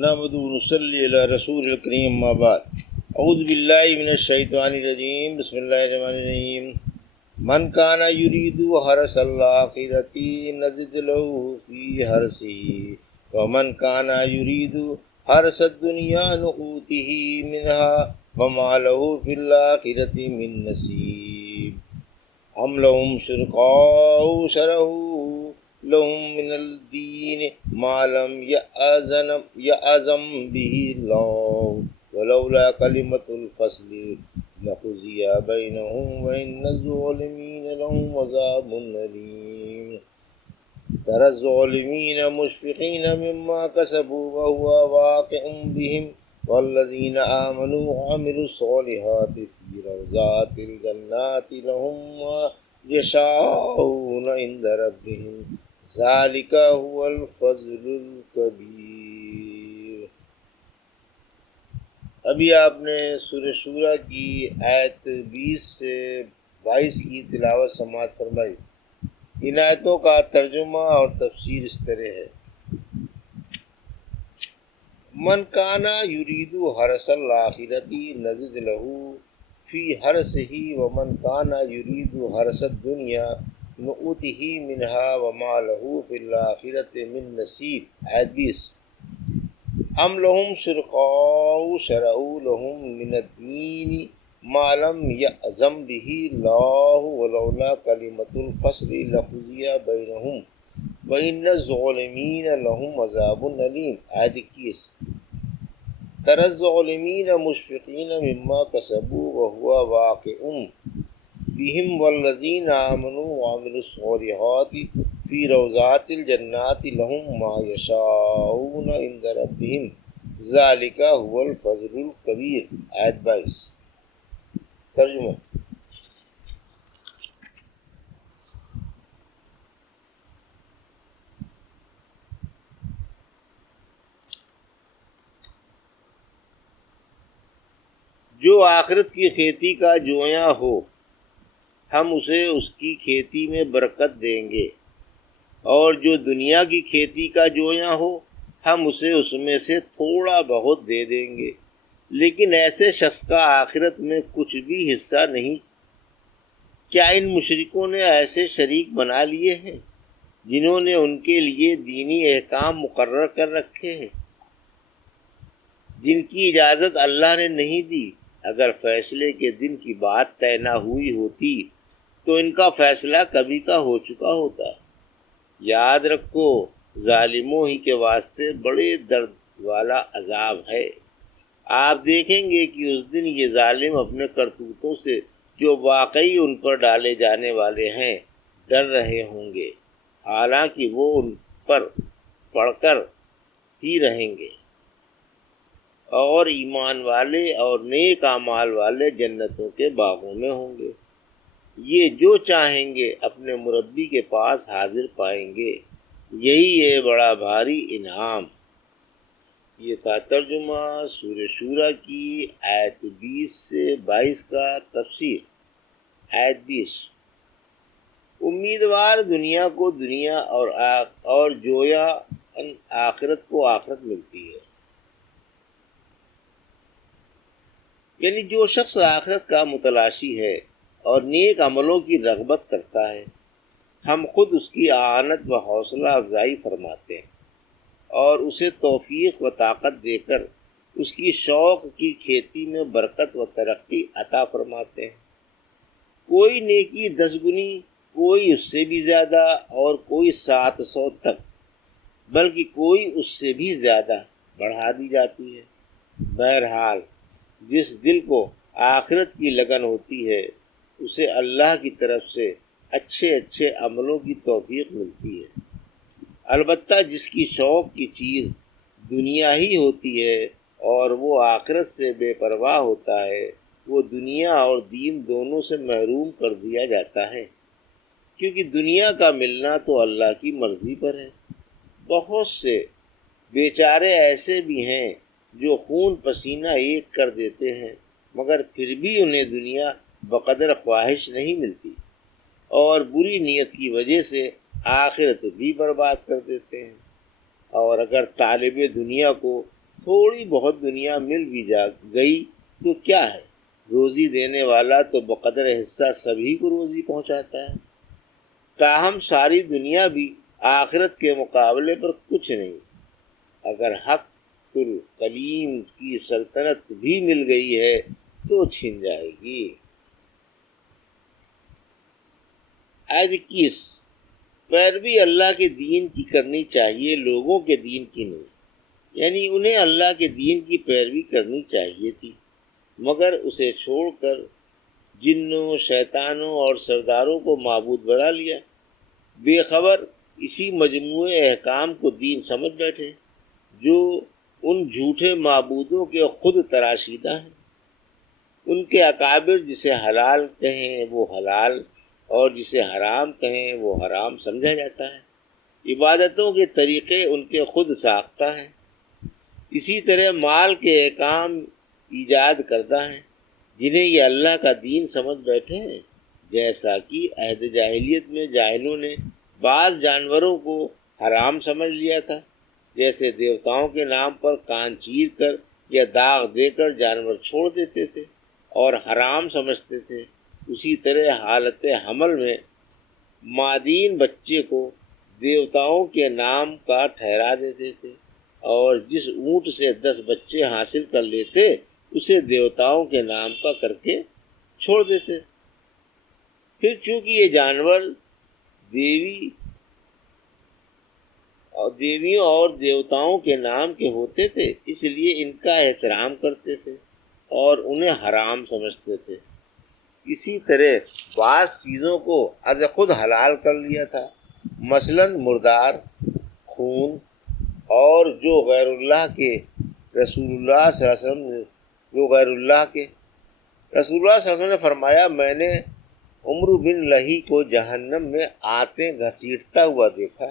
نحمدہ و نصلی علی رسول الکریم اما بعد اعوذ باللہ من الشیطان الرجیم بسم اللہ الرحمن الرحیم من کان یرید حرث الآخرۃ نزد له فی حرثہ ومن کان یرید حرث الدنیا نؤتہ منها وما له فی الآخرۃ من نصیب ام لهم شرکاء شرعوا لهم من الدین ما لم یأذن به اللہ ولولا کلمۃ الفصل لقضی بینہم وإن الظالمین لهم عذاب ألیم تری الظالمین مشفقین مما کسبوا وهو واقع بهم والذین آمنوا وعملوا الصالحات فی روضات الجنات لهم ما یشاءون عند ربهم ذالک هو الفضل الکبیر۔ ابھی آپ نے سورہ شورى کی آیت 20 سے 22 کی تلاوت سماعت فرمائی۔ ان آیتوں کا ترجمہ اور تفسیر اس طرح ہے: من کانا یرید حرث الآخرۃ نزد له فی حرثہ ومن کانا یرید حرث الدنیا نؤتہ منها وما له فی الآخرۃ من نصیب۔ آیت 20: ام لهم شرکاء شرعوا لهم من الدین ما لم یأذن به اللہ ولولا کلمۃ الفصل لقضی بینہم وإن الظالمین لهم عذاب ألیم۔ آیت 21: تری الظالمین مشفقین مما کسبوا وهو واقع بهم والذین آمنوا وعملوا الصالحات فی روضات الجنات لهم ما یشاءون عند ربهم ذالک هو الفضل الکبیر۔ آیت 22۔ ترجمہ: جو آخرت کی کھیتی کا جویاں ہو ہم اسے اس کی کھیتی میں برکت دیں گے، اور جو دنیا کی کھیتی کا جویاں ہو ہم اسے اس میں سے تھوڑا بہت دے دیں گے، لیکن ایسے شخص کا آخرت میں کچھ بھی حصہ نہیں۔ کیا ان مشرکوں نے ایسے شریک بنا لیے ہیں جنہوں نے ان کے لیے دینی احکام مقرر کر رکھے ہیں جن کی اجازت اللہ نے نہیں دی؟ اگر فیصلے کے دن کی بات طے نہ ہوئی ہوتی تو ان کا فیصلہ کبھی کا ہو چکا ہوتا۔ یاد رکھو، ظالموں ہی کے واسطے بڑے درد والا عذاب ہے۔ آپ دیکھیں گے کہ اس دن یہ ظالم اپنے کرتوتوں سے جو واقعی ان پر ڈالے جانے والے ہیں ڈر رہے ہوں گے، حالانکہ وہ ان پر پڑھ کر ہی رہیں گے، اور ایمان والے اور نیک اعمال والے جنتوں کے باغوں میں ہوں گے۔ یہ جو چاہیں گے اپنے مربی کے پاس حاضر پائیں گے، یہی ہے بڑا بھاری انعام۔ یہ تھا ترجمہ سورہ شورى کی آیت 20 سے 22 کا تفسیر۔ آیت 20: امیدوار دنیا کو دنیا اور جویا آخرت کو آخرت ملتی ہے۔ یعنی جو شخص آخرت کا متلاشی ہے اور نیک عملوں کی رغبت کرتا ہے، ہم خود اس کی اعانت و حوصلہ افزائی فرماتے ہیں اور اسے توفیق و طاقت دے کر اس کی شوق کی کھیتی میں برکت و ترقی عطا فرماتے ہیں۔ کوئی نیکی 10 گنی، کوئی اس سے بھی زیادہ، اور کوئی 700 تک، بلکہ کوئی اس سے بھی زیادہ بڑھا دی جاتی ہے۔ بہرحال جس دل کو آخرت کی لگن ہوتی ہے اسے اللہ کی طرف سے اچھے اچھے عملوں کی توفیق ملتی ہے۔ البتہ جس کی شوق کی چیز دنیا ہی ہوتی ہے اور وہ آخرت سے بے پرواہ ہوتا ہے، وہ دنیا اور دین دونوں سے محروم کر دیا جاتا ہے، کیونکہ دنیا کا ملنا تو اللہ کی مرضی پر ہے۔ بہت سے بیچارے ایسے بھی ہیں جو خون پسینہ ایک کر دیتے ہیں، مگر پھر بھی انہیں دنیا بقدر خواہش نہیں ملتی، اور بری نیت کی وجہ سے آخرت بھی برباد کر دیتے ہیں۔ اور اگر طالب دنیا کو تھوڑی بہت دنیا مل بھی جا گئی تو کیا ہے، روزی دینے والا تو بقدر حصہ سبھی کو روزی پہنچاتا ہے۔ تاہم ساری دنیا بھی آخرت کے مقابلے پر کچھ نہیں۔ اگر حق الکلیم کی سلطنت بھی مل گئی ہے تو چھن جائے گی۔ آیت 21، پیروی اللہ کے دین کی کرنی چاہیے، لوگوں کے دین کی نہیں۔ یعنی انہیں اللہ کے دین کی پیروی کرنی چاہیے تھی، مگر اسے چھوڑ کر جنوں، شیطانوں اور سرداروں کو معبود بنا لیا۔ بے خبر اسی مجموعے احکام کو دین سمجھ بیٹھے جو ان جھوٹے معبودوں کے خود تراشیدہ ہیں۔ ان کے اکابر جسے حلال کہیں وہ حلال اور جسے حرام کہیں وہ حرام سمجھا جاتا ہے۔ عبادتوں کے طریقے ان کے خود ساختہ ہیں۔ اسی طرح مال کے احکام ایجاد کردہ ہیں جنہیں یہ اللہ کا دین سمجھ بیٹھے ہیں، جیسا کہ عہد جاہلیت میں جاہلوں نے بعض جانوروں کو حرام سمجھ لیا تھا، جیسے دیوتاؤں کے نام پر کان چیر کر یا داغ دے کر جانور چھوڑ دیتے تھے اور حرام سمجھتے تھے۔ اسی طرح حالت حمل میں مادین بچے کو دیوتاؤں کے نام کا ٹھہرا دیتے تھے، اور جس اونٹ سے 10 بچے حاصل کر لیتے اسے دیوتاؤں کے نام کا کر کے چھوڑ دیتے۔ پھر چونکہ یہ جانور دیویوں اور دیوتاؤں کے نام کے ہوتے تھے، اس لیے ان کا احترام کرتے تھے اور انہیں حرام سمجھتے تھے۔ اسی طرح بعض چیزوں کو از خود حلال کر لیا تھا، مثلاً مردار، خون، اور جو غیر اللہ کے رسول اللہ صلی اللہ علیہ وسلم نے رسول اللہ صلی اللہ علیہ وسلم نے فرمایا، میں نے عمرو بن لہی کو جہنم میں آتیں گھسیٹتا ہوا دیکھا۔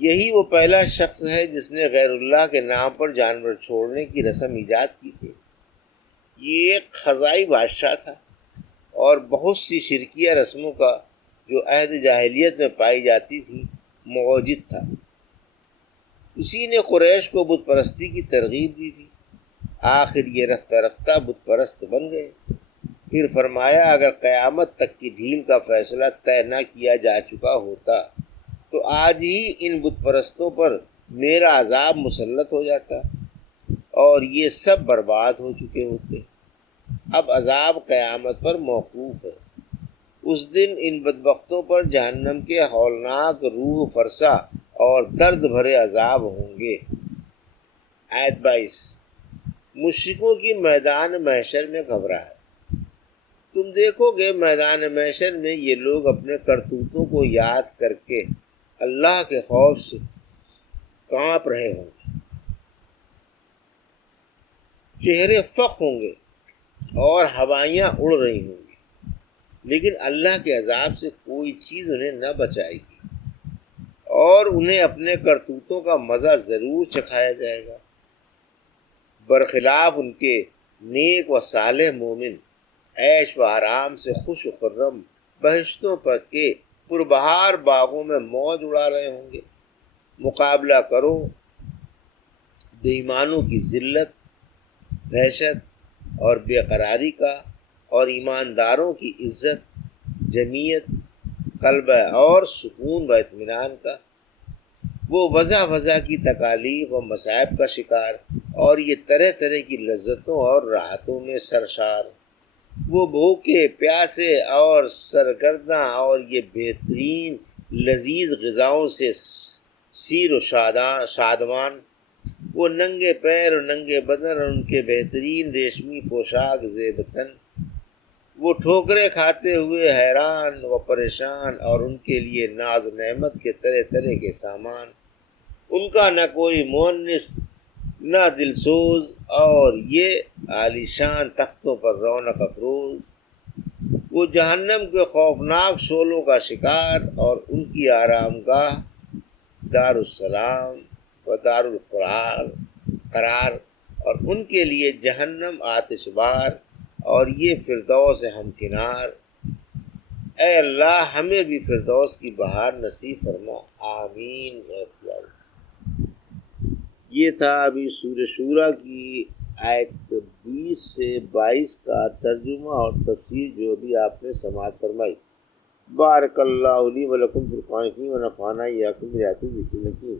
یہی وہ پہلا شخص ہے جس نے غیر اللہ کے نام پر جانور چھوڑنے کی رسم ایجاد کی تھی۔ یہ ایک خزائی بادشاہ تھا اور بہت سی شرکیہ رسموں کا جو عہد جاہلیت میں پائی جاتی تھی موجد تھا۔ اسی نے قریش کو بت پرستی کی ترغیب دی تھی۔ آخر یہ رفتہ رفتہ بت پرست بن گئے۔ پھر فرمایا، اگر قیامت تک کی ڈھیل کا فیصلہ طے نہ کیا جا چکا ہوتا تو آج ہی ان بت پرستوں پر میرا عذاب مسلط ہو جاتا اور یہ سب برباد ہو چکے ہوتے۔ اب عذاب قیامت پر موقوف ہے۔ اس دن ان بدبختوں پر جہنم کے ہولناک روح فرسا اور درد بھرے عذاب ہوں گے۔ آیت 22، مشرکوں کی میدان محشر میں گھبراہٹ۔ تم دیکھو گے میدان محشر میں یہ لوگ اپنے کرتوتوں کو یاد کر کے اللہ کے خوف سے کانپ رہے ہوں گے، چہرے فخ ہوں گے اور ہوائیاں اڑ رہی ہوں گی، لیکن اللہ کے عذاب سے کوئی چیز انہیں نہ بچائے گی اور انہیں اپنے کرتوتوں کا مزہ ضرور چکھایا جائے گا۔ برخلاف ان کے نیک و صالح مومن عیش و آرام سے خوش و خرم بہشتوں پر کے پربہار باغوں میں موج اڑا رہے ہوں گے۔ مقابلہ کرو بے ایمانوں کی ذلت، دہشت اور بے قراری کا، اور ایمانداروں کی عزت، جمعیت، قلبہ اور سکون و اطمینان کا۔ وہ وضع وضع کی تکالیف و مصائب کا شکار اور یہ طرح طرح کی لذتوں اور راحتوں میں سرشار۔ وہ بھوکے، پیاسے اور سرگرداں اور یہ بہترین لذیذ غذاؤں سے سیر و شادمان۔ وہ ننگے پیر اور ننگے بدن اور ان کے بہترین ریشمی پوشاک زیب تن۔ وہ ٹھوکریں کھاتے ہوئے حیران و پریشان، اور ان کے لیے ناز و نعمت کے طرح طرح کے سامان۔ ان کا نہ کوئی مونس نہ دلسوز، اور یہ عالیشان تختوں پر رونق افروز۔ وہ جہنم کے خوفناک شعلوں کا شکار، اور ان کی آرام گاہ دار السلام و دار القرار، اور ان کے لیے جہنم آتش بار اور یہ فردوس ہمکنار۔ اے اللہ ہمیں بھی فردوس کی بہار نصیب فرما، آمین۔ یہ تھا ابھی سورہ شورا کی آیت 20 سے 22 کا ترجمہ اور تفسیر جو ابھی آپ نے سماعت فرمائی۔ بارک اللہ لی و لکم فی القرآن الحکیم و نفعنی وإیاکم بآیات الذکر الحکیم۔